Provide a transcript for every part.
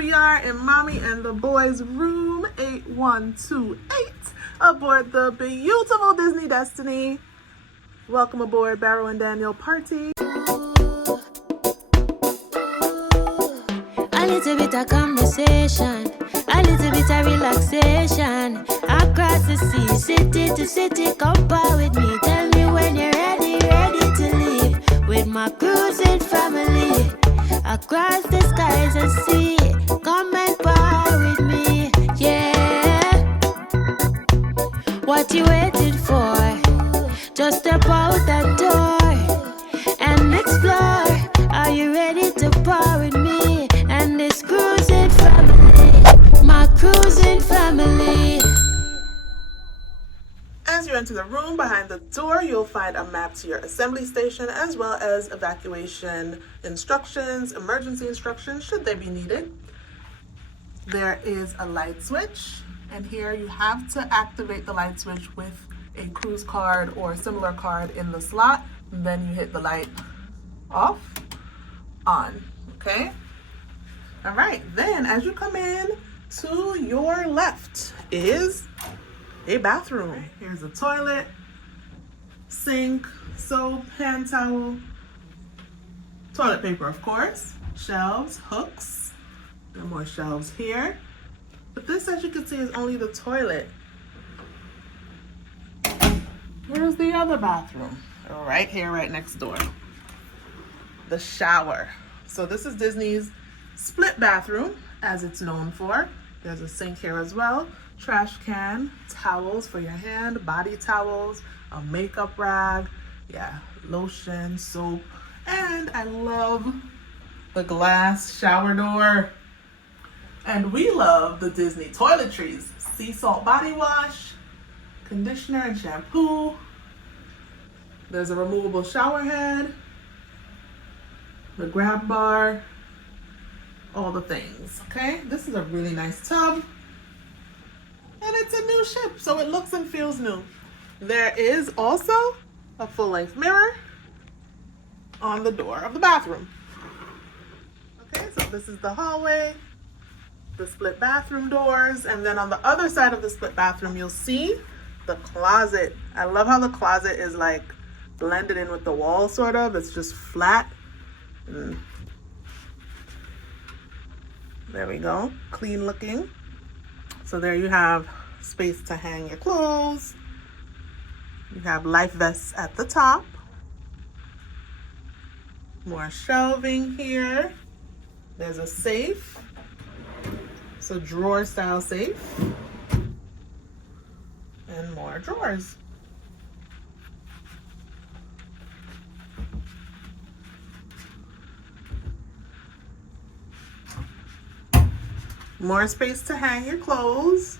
we are in Mommy and the Boys room 8128 aboard the beautiful Disney Destiny. Welcome aboard, Barrow and Daniel Party. A little bit of conversation, a little bit of relaxation. Across the sea, city to city, compare with me. Tell me when you're ready, ready to leave. With my cruising family, across the skies and sea. Come and par with me, yeah. What you waiting for? Just step out that door and explore. Are you ready to par with me and this cruising family? My cruising family. As you enter the room, behind the door, you'll find a map to your assembly station as well as evacuation instructions, emergency instructions, should they be needed. There is a light switch, and here you have to activate the light switch with a cruise card or similar card in the slot. Then you hit the light off, on, okay? All right, then as you come in, to your left is a bathroom. Here's a toilet, sink, soap, hand towel, toilet paper, of course, shelves, hooks, and more shelves here. But this, as you can see, is only the toilet. Here's the other bathroom, right here, right next door. The shower. So this is Disney's split bathroom, as it's known for. There's a sink here as well. Trash can, towels for your hand, body towels, a makeup rag, yeah, lotion, soap, and I love the glass shower door. And we love the Disney toiletries. Sea salt body wash, conditioner and shampoo. There's a removable shower head, the grab bar, all the things, okay? This is a really nice tub. And it's a new ship, so it looks and feels new. There is also a full-length mirror on the door of the bathroom. Okay, so this is the hallway, the split bathroom doors, and then on the other side of the split bathroom, you'll see the closet. I love how the closet is like blended in with the wall, sort of. It's just flat. There we go, clean looking. So there you have space to hang your clothes. You have life vests at the top. More shelving here. There's a safe. It's a drawer style safe. And more drawers. More space to hang your clothes.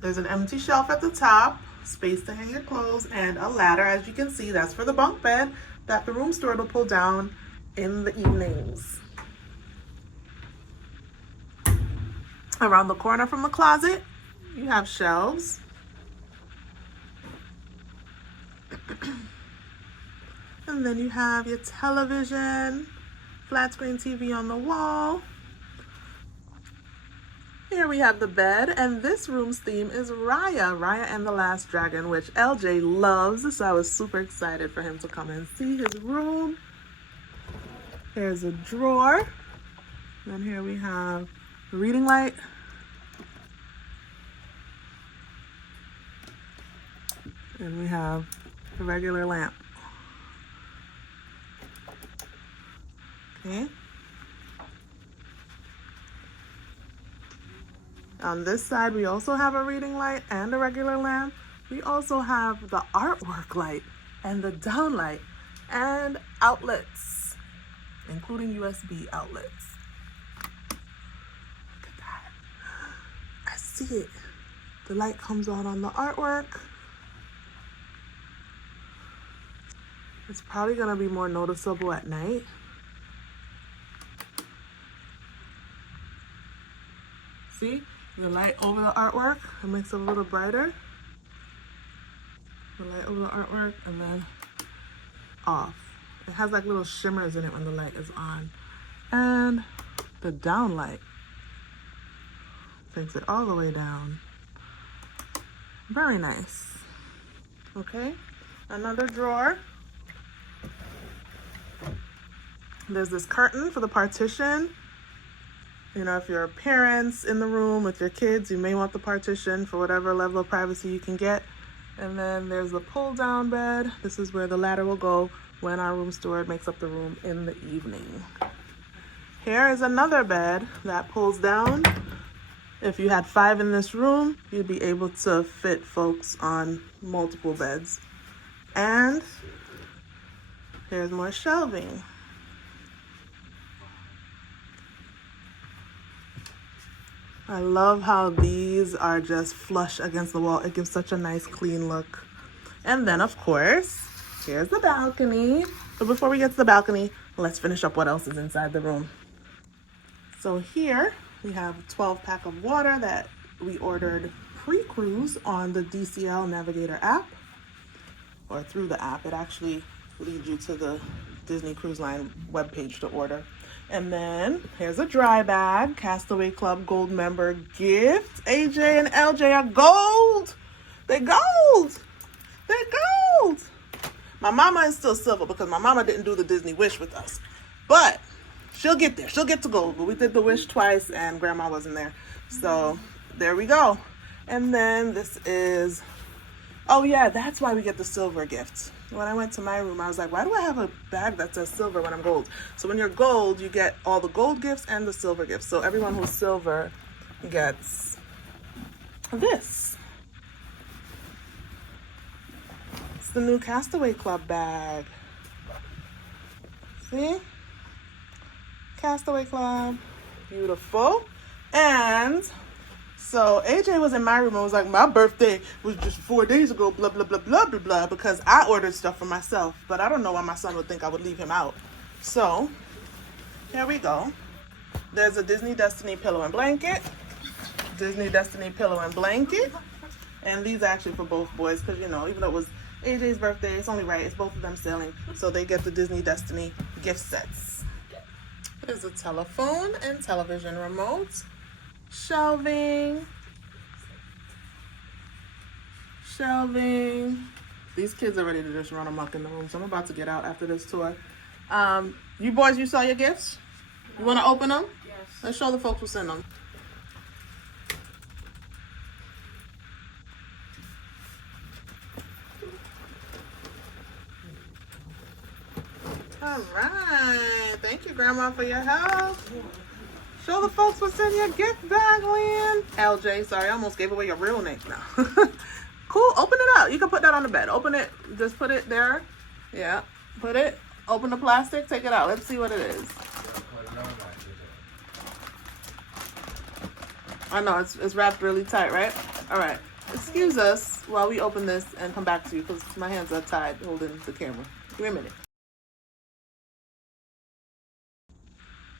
There's an empty shelf at the top, space to hang your clothes, and a ladder. As you can see, that's for the bunk bed that the room steward will pull down in the evenings. Around the corner from the closet, you have shelves. And then you have your television, flat screen TV on the wall. Here we have the bed, and this room's theme is Raya and the Last Dragon, which LJ loves, so I was super excited for him to come and see his room. Here's a drawer. Then here we have the reading light. And we have the regular lamp. Okay. On this side, we also have a reading light and a regular lamp. We also have the artwork light and the down light and outlets, including USB outlets. Look at that. I see it. The light comes on the artwork. It's probably gonna be more noticeable at night. See? The light over the artwork, it makes it a little brighter. The light over the artwork, and then off. It has like little shimmers in it when the light is on. And The down light takes it all the way down. Very nice. Okay, another drawer. There's this curtain for the partition. You know, if your parents in the room with your kids, you may want the partition for whatever level of privacy you can get. And then there's the pull down bed. This is where the ladder will go when our room steward makes up the room in the evening. Here is another bed that pulls down. If you had 5 in this room, you'd be able to fit folks on multiple beds. And here's more shelving. I love how these are just flush against the wall. It gives such a nice clean look. And then of course, here's the balcony. But before we get to the balcony, let's finish up what else is inside the room. So here we have a 12-pack of water that we ordered pre-cruise on the DCL Navigator app, or through the app. It actually leads you to the Disney Cruise Line webpage to order. And then here's a dry bag, Castaway Club Gold member gift. AJ and LJ are gold. They're gold. They're gold. My mama is still silver because my mama didn't do the Disney Wish with us. But she'll get there. She'll get to gold. But we did the Wish twice and grandma wasn't there. So there we go. And then this is, oh yeah, that's why we get the silver gift. When I went to my room, I was like, why do I have a bag that says silver when I'm gold? So when you're gold, you get all the gold gifts and the silver gifts. So everyone who's silver gets this. It's the new Castaway Club bag. See? Castaway Club. Beautiful. And so AJ was in my room and was like, my birthday was just 4 days ago, blah, blah, blah, blah, blah, blah, because I ordered stuff for myself. But I don't know why my son would think I would leave him out. So here we go. There's a Disney Destiny pillow and blanket. Disney Destiny pillow and blanket. And these are actually for both boys because, you know, even though it was AJ's birthday, it's only right. It's both of them sailing. So they get the Disney Destiny gift sets. There's a telephone and television remote. Shelving. These kids are ready to just run amok in the room, so I'm about to get out after this tour. You boys, you saw your gifts? You want to open them? Yes. Let's show the folks what's in them. All right. Thank you, Grandma, for your help. Show the folks what's in your gift bag, Lynn. LJ, sorry, I almost gave away your real name now. Cool, open it up. You can put that on the bed. Open it, just put it there. Yeah, put it, open the plastic, take it out. Let's see what it is. I know, it's wrapped really tight, right? All right, excuse us while we open this and come back to you because my hands are tied holding the camera. Give me a minute.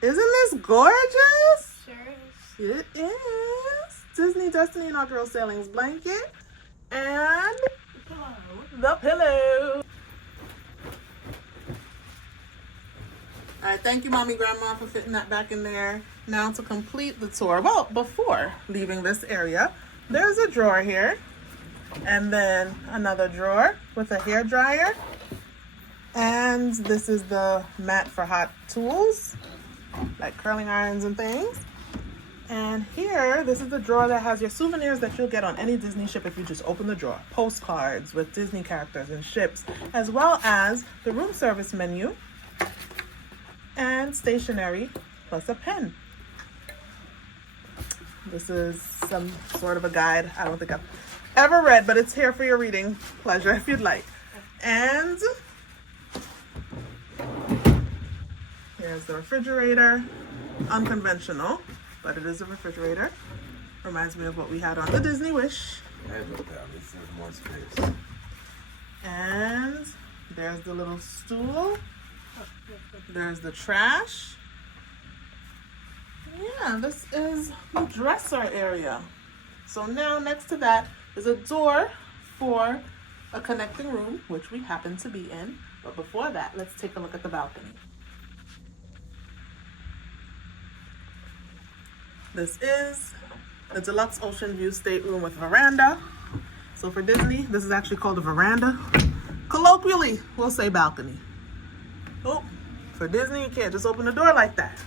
Isn't this gorgeous? Sure is. It is. Disney Destiny Inaugural Sailings blanket and the pillow. All right, thank you, Mommy, Grandma, for fitting that back in there. Now to complete the tour. Well, before leaving this area, there's a drawer here. And then another drawer with a hair dryer. And this is the mat for hot tools, like curling irons and things. And here, this is the drawer that has your souvenirs that you'll get on any Disney ship if you just open the drawer. Postcards with Disney characters and ships, as well as the room service menu and stationery plus a pen. This is some sort of a guide. I don't think I've ever read, but it's here for your reading pleasure if you'd like. And here's the refrigerator. Unconventional, but it is a refrigerator. Reminds me of what we had on the Disney Wish. This is more space. And there's the little stool. There's the trash. Yeah, this is the dresser area. So now next to that is a door for a connecting room, which we happen to be in. But before that, let's take a look at the balcony. This is the Deluxe Oceanview Stateroom with veranda. So for Disney, this is actually called a veranda. Colloquially, we'll say balcony. Oh, for Disney, you can't just open the door like that.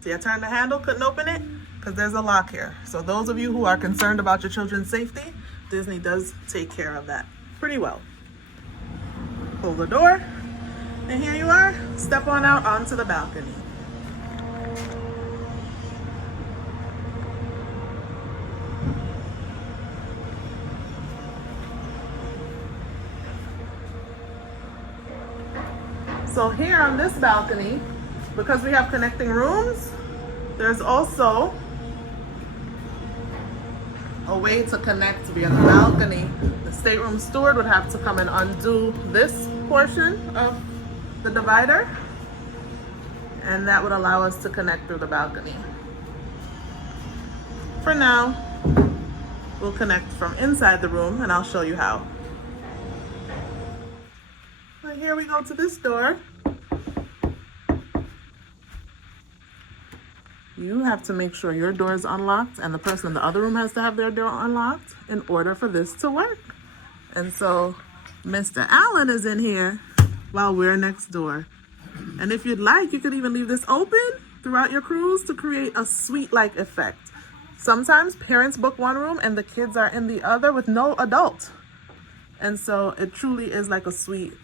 See, I turned the handle, couldn't open it, because there's a lock here. So those of you who are concerned about your children's safety, Disney does take care of that pretty well. Pull the door, and here you are. Step on out onto the balcony. So here on this balcony, because we have connecting rooms, there's also a way to connect via the balcony. The stateroom steward would have to come and undo this portion of the divider, and that would allow us to connect through the balcony. For now, we'll connect from inside the room, and I'll show you how. But here we go to this door. You have to make sure your door is unlocked and the person in the other room has to have their door unlocked in order for this to work. And so Mr. Allan is in here while we're next door. And if you'd like, you could even leave this open throughout your cruise to create a suite-like effect. Sometimes parents book one room and the kids are in the other with no adult. And so it truly is like a suite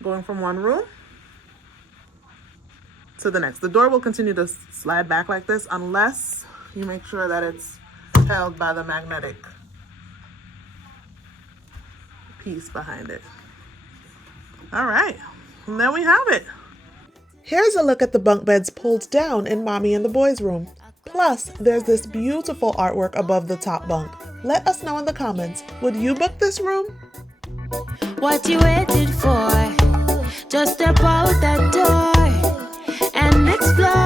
going from one room to the next. The door will continue to slide back like this unless you make sure that it's held by the magnetic piece behind it. All right, and there we have it. Here's a look at the bunk beds pulled down in Mommy and the boys' room. Plus, there's this beautiful artwork above the top bunk. Let us know in the comments, would you book this room? What you waited for? Just step out that door and explore.